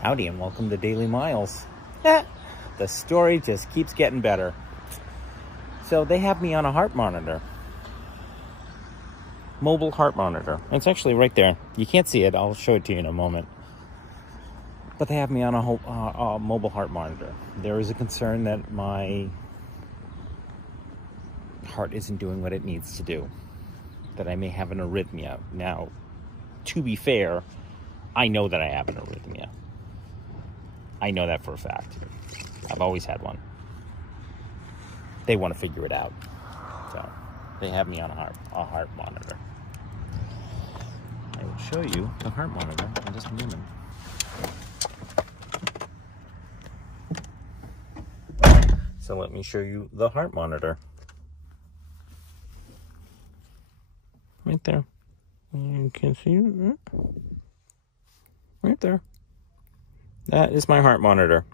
Howdy and welcome to Daily Miles. The story just keeps getting better. So they have me on a heart monitor. Mobile heart monitor. It's actually right there. You can't see it. I'll show it to you in a moment. But they have me on a mobile heart monitor. There is a concern that my heart isn't doing what it needs to do. That I may have an arrhythmia. Now, to be fair, I know that I have an arrhythmia. I know that for a fact. I've always had one. They want to figure it out. So, they have me on a heart monitor. I will show you the heart monitor in just a moment. So let me show you the heart monitor. Right there. You can see it. Right there. That is my heart monitor.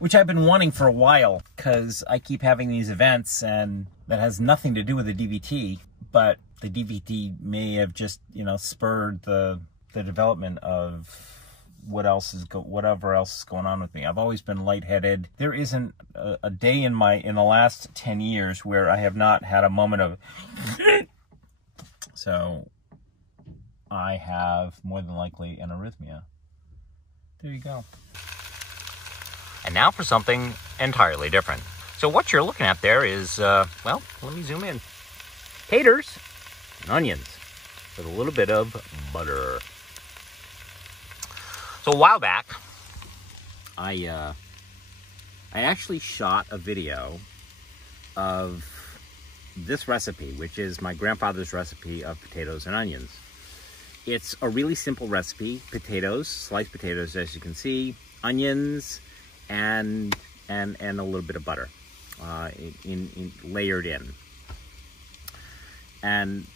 Which I've been wanting for a while, because I keep having these events, and that has nothing to do with the DVT, but the DVT may have just, spurred the development of whatever else is going on with me. I've always been lightheaded. There isn't a day in the last 10 years where I have not had a moment of so I have more than likely an arrhythmia. There you go. And now for something entirely different. So what you're looking at there is, well, let me zoom in. Taters and onions with a little bit of butter. So a while back, I actually shot a video of this recipe, which is my grandfather's recipe of potatoes and onions. It's a really simple recipe: potatoes, sliced potatoes, as you can see, onions, and a little bit of butter, layered in. And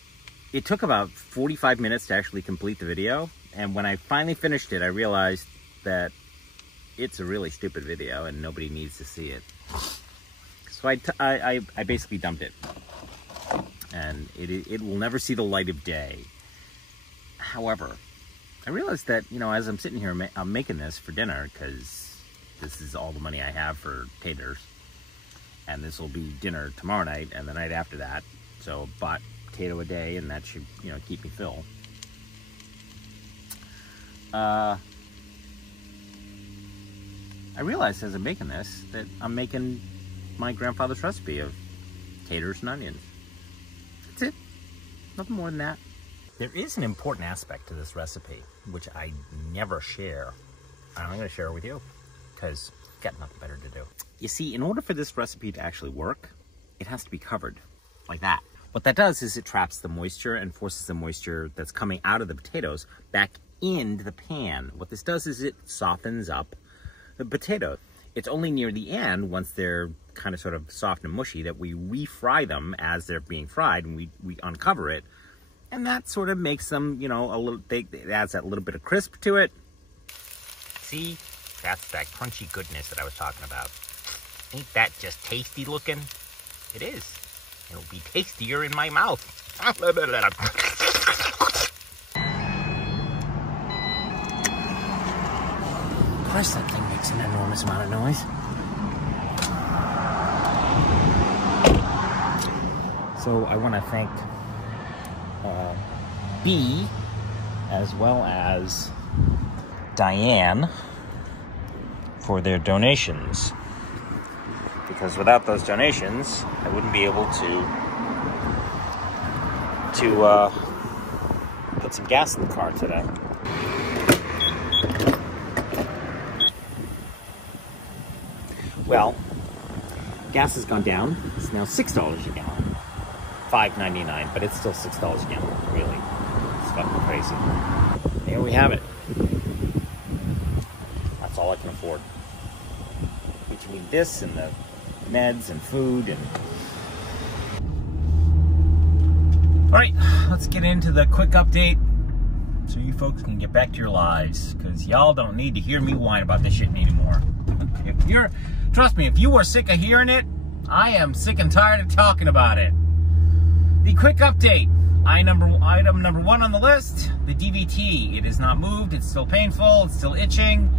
it took about 45 minutes to actually complete the video. And when I finally finished it, I realized that it's a really stupid video and nobody needs to see it. So I basically dumped it. And it will never see the light of day. However, I realized that, as I'm sitting here, I'm making this for dinner, because this is all the money I have for taters. And this will be dinner tomorrow night and the night after that. So I bought a potato a day, and that should, keep me filled. I realized as I'm making this that I'm making my grandfather's recipe of taters and onions. That's it. Nothing more than that. There is an important aspect to this recipe, which I never share. And I'm going to share it with you, because I've got nothing better to do. You see, in order for this recipe to actually work, it has to be covered like that. What that does is it traps the moisture and forces the moisture that's coming out of the potatoes back into the pan. What this does is it softens up the potato. It's only near the end, once they're kind of sort of soft and mushy, that we refry them as they're being fried, and we uncover it. And that sort of makes them, a little, it adds that little bit of crisp to it. See, that's that crunchy goodness that I was talking about. Ain't that just tasty looking? It is. It'll be tastier in my mouth. Of course that thing makes an enormous amount of noise. So I want to thank B, as well as Diane, for their donations. Because without those donations, I wouldn't be able to put some gas in the car today. Well, gas has gone down. It's now $6 a gallon. $5.99, but it's still $6 a gallon. Really, it's fucking crazy. Here we have it. That's all I can afford. Between this and the meds and food and... Alright, let's get into the quick update so you folks can get back to your lives, because y'all don't need to hear me whine about this shit anymore. Trust me, if you were sick of hearing it, I am sick and tired of talking about it. The quick update. Item number 1 on the list, the DVT. It is not moved, it's still painful, it's still itching,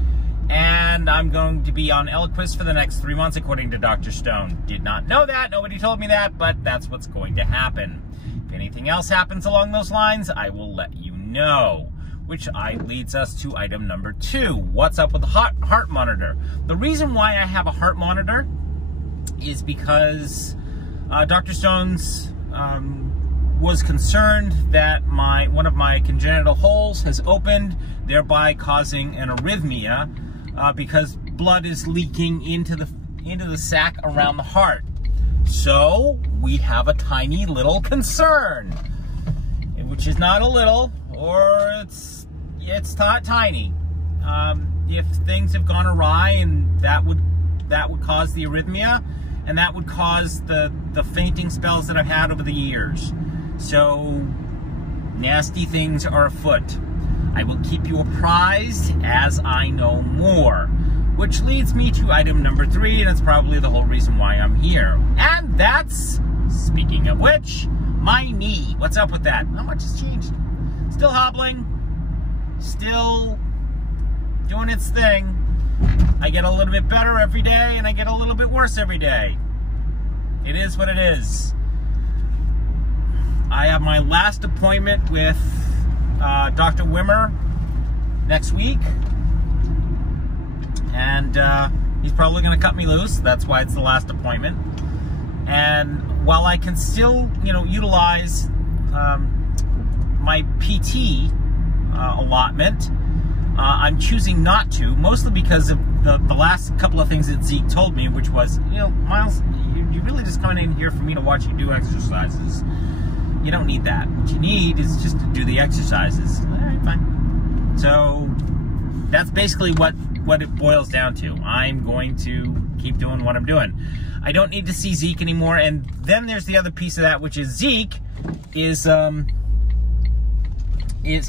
and I'm going to be on Eliquis for the next 3 months, according to Dr. Stone. Did not know that, nobody told me that, but that's what's going to happen. If anything else happens along those lines, I will let you know. Which leads us to item number 2. What's up with the heart monitor? The reason why I have a heart monitor is because Dr. Stone's was concerned that one of my congenital holes has opened, thereby causing an arrhythmia because blood is leaking into the sac around the heart. So we have a tiny little concern, which is not a little, or it's not tiny. If things have gone awry, and that would cause the arrhythmia, and that would cause the fainting spells that I've had over the years. So nasty things are afoot. I will keep you apprised as I know more. Which leads me to item number 3, and it's probably the whole reason why I'm here. And that's, speaking of which, my knee. What's up with that? Not much has changed. Still hobbling, still doing its thing. I get a little bit better every day, and I get a little bit worse every day. It is what it is. I have my last appointment with Dr. Wimmer next week, and he's probably going to cut me loose. That's why it's the last appointment. And while I can still, utilize my PT allotment, I'm choosing not to, mostly because of the last couple of things that Zeke told me, which was, Miles, you're really just coming in here for me to watch you do exercises. You don't need that. What you need is just to do the exercises. All right, fine. So that's basically what it boils down to. I'm going to keep doing what I'm doing. I don't need to see Zeke anymore. And then there's the other piece of that, which is Zeke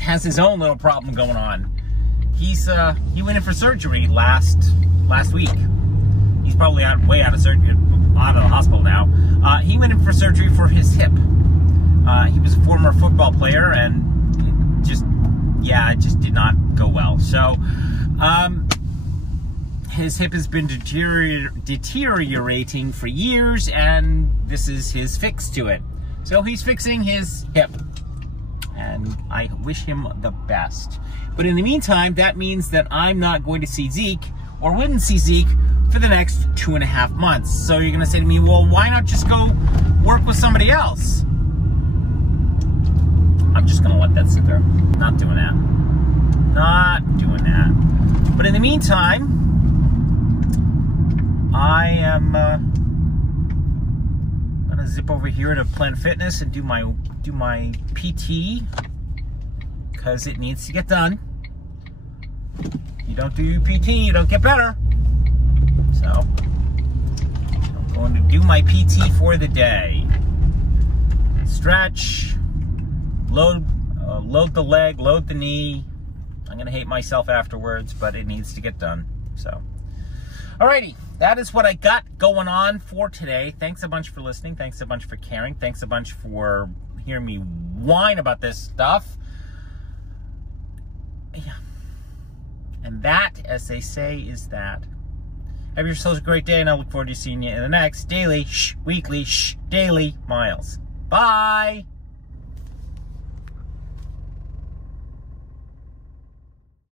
has his own little problem going on. He went in for surgery last week. He's probably way out of the hospital now. He went in for surgery for his hip. He was a former football player, and it just did not go well. So, his hip has been deteriorating for years, and this is his fix to it. So he's fixing his hip, and I wish him the best. But in the meantime, that means that I'm not going to see Zeke, or wouldn't see Zeke, for the next 2.5 months. So you're going to say to me, well, why not just go work with somebody else? I'm just going to let that sit there. Not doing that. Not doing that. But in the meantime, I am going to zip over here to Planet Fitness and do my PT, because it needs to get done. You don't do your PT, you don't get better. So, I'm going to do my PT for the day. Stretch, load the leg, load the knee. I'm going to hate myself afterwards, but it needs to get done. So, alrighty, that is what I got going on for today. Thanks a bunch for listening. Thanks a bunch for caring. Thanks a bunch for hearing me whine about this stuff. Yeah. And that, as they say, is that. Have yourselves a great day, and I look forward to seeing you in the next daily, weekly, daily Miles. Bye!